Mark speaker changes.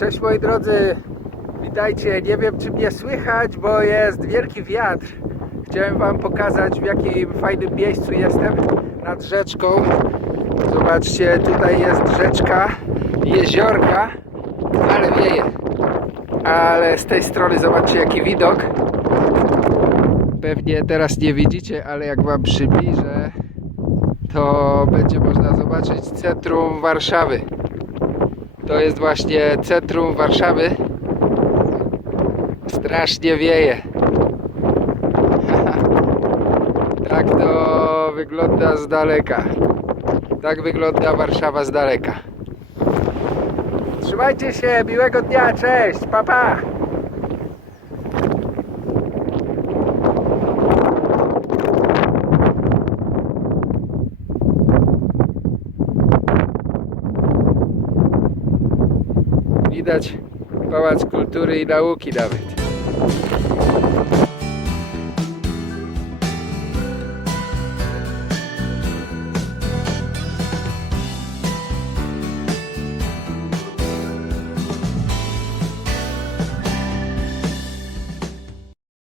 Speaker 1: Cześć moi drodzy, witajcie. Nie wiem czy mnie słychać, bo jest wielki wiatr. Chciałem wam pokazać w jakim fajnym miejscu jestem nad rzeczką. Zobaczcie, tutaj jest rzeczka, jeziorka, ale wieje. Ale z tej strony zobaczcie jaki widok. Pewnie teraz nie widzicie, ale jak wam przybliżę, to będzie można zobaczyć centrum Warszawy. To jest właśnie centrum Warszawy. Strasznie wieje. tak to wygląda z daleka. Tak wygląda Warszawa z daleka. Trzymajcie się, miłego dnia, cześć, pa pa! Widać Pałac Kultury i Nauki nawet.